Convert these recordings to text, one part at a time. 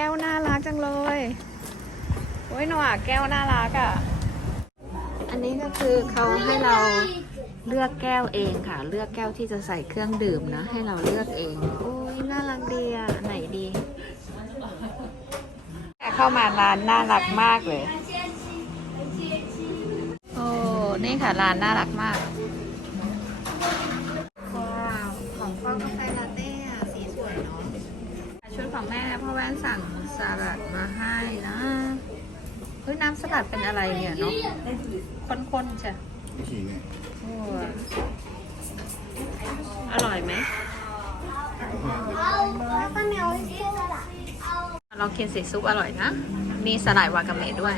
ก้วน่ารักจังเลยโอ้ยหนูอะแก้วน่ารักอะ อันนี้ก็คือเขาให้เราเลือกแก้วเองค่ะ เลือกแก้วที่จะใส่เครื่องดื่มนะ ให้เราเลือกเอง โอ้ยน่ารักดีอะไหนดีเข้ามาร้านน่ารักมากเลย โอ้นี่ค่ะร้านน่ารักมากว้าวของพ่อกาแฟลาเต้สีสวยเนาะชุดของแม่พ่อแว่นสั่ง สลัดมาให้นะเฮ้ยน้ำสลัดเป็นอะไรเนี่ยเนาะคนๆจ้ะอร่อยไหมลองกินเสีซุปอร่อยนะ มีสลายวากาเมะด้วย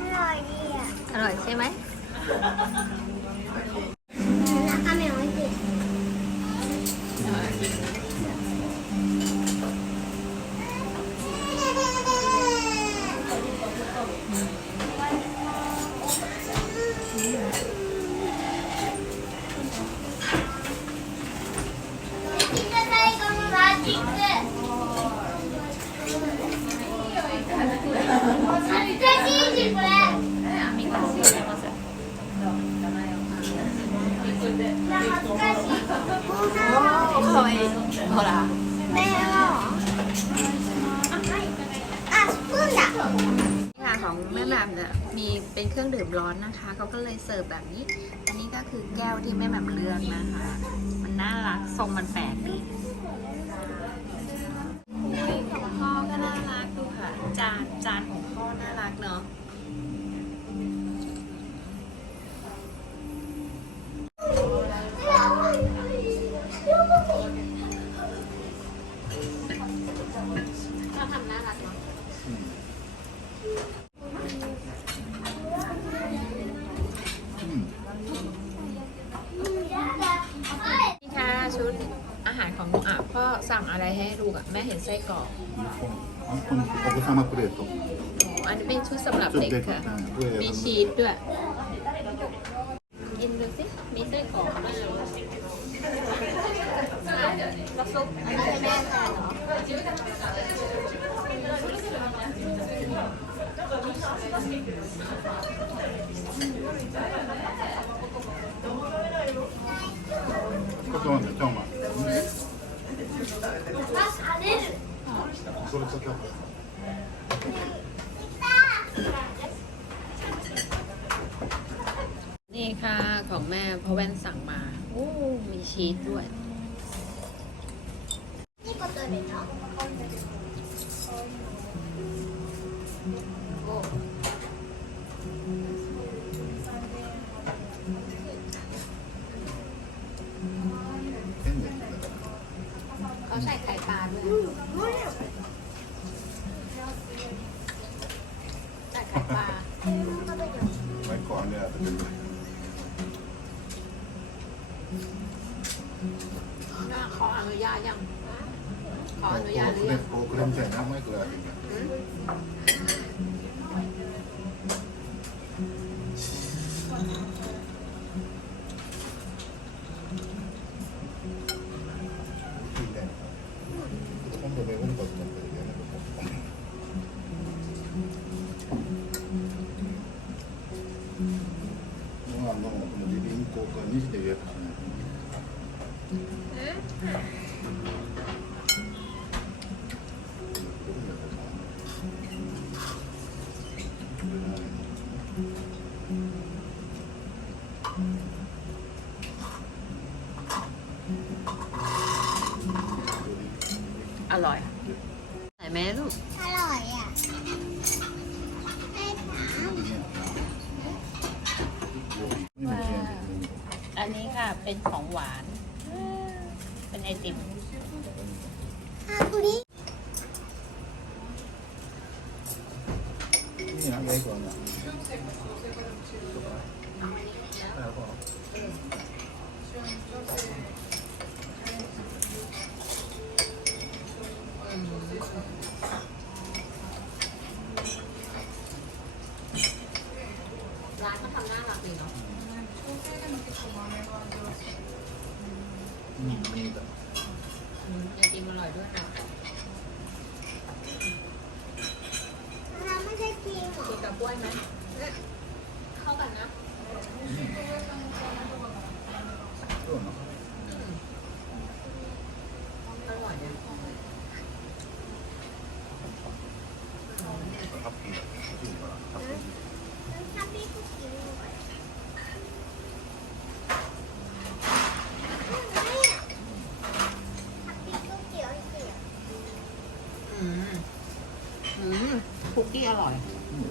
อร่อยดีอะ อร่อยใช่ไหม มีเป็นเครื่องดื่มร้อนนะคะเขาก็เลยเสิร์ฟแบบนี้ อันนี้ก็คือแก้วที่แม่แหม่มเลือกนะคะ มันน่ารักทรงมันแปลกดีอุ๊ยของพ่อก็น่ารักดูค่ะ จานจานของพ่อน่ารักเนาะก็ทำน่ารักเนาะうん。นี่ค่ะชุดอาหารของอะพ่อ สั่งอะไรให้ลูกอ่ะ แม่เห็นไส้กรอก あこのお子様プレート。 อันนี้เป็นชุดสำหรับ ちょっ เด็ と ก 出て ค่ะ た。上 มีชีสด้วย กินดูสิ มีไส้กรอกด้วยแล้วซุปอันนี้ให้แม่ทานเหรอ ちょっと待って、ちょっと待って。 それちょっと。 นี่ค่ะของแม่เพราะแว่นสั่งมา โอ้ มีชีสด้วย いいことでしょ โอ้ เนี่ยหน้าขออนุญาตยังขออนุญาตหรือยังโอ้เล่ใส่น้ำไม่เกลือต้องไปไปวุ่นกับ อร่อยใส่ไหมลูก อร่อยอะไม่ถามอันนี้ค่ะเป็นของหวาน เป็นไอติม ฮาบุนี่นะเล็กกว่านี่แล้วก็านก็ทำน่ารักดีเนาะうอืมมีแต่อยากกินอร่อยด้วยนะเราไม่ได้กินหรอกินกับกล้วยไหม กี้อร่อย อืม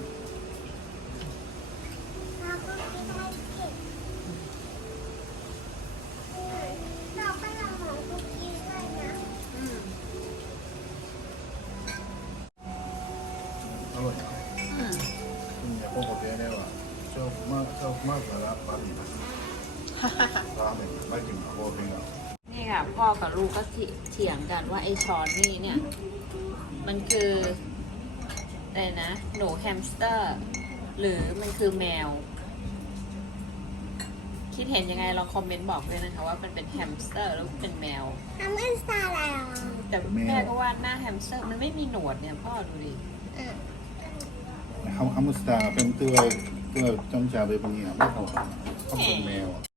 อร่อยอืมคุณอย่าพูดกับแกได้ว่าชอบมากชอบมากการ้นปลาหมี่นะร้านหนไม่กินกับโบเป็นหรนี่ค่ะ พ่อกับลูกก็เถียงกันว่าไอ้ช้อนนี่เนี่ย มันคือ อะไรนะ หนูแฮมสเตอร์ หรือมันคือแมว คิดเห็นยังไงลองคอมเมนต์บอกด้วยนะคะ ว่ามันเป็นแฮมสเตอร์หรือเป็นแมว ทำเป็นสไตล์อะไรอ่ะ แต่แม่ก็ว่าหน้าแฮมสเตอร์มันไม่มีหนวดเนี่ย พ่อดูดิ ハハムスターがเป็นตัวตัวจงจาเบบีอ่ะไม่เขาเขาเป็นแมว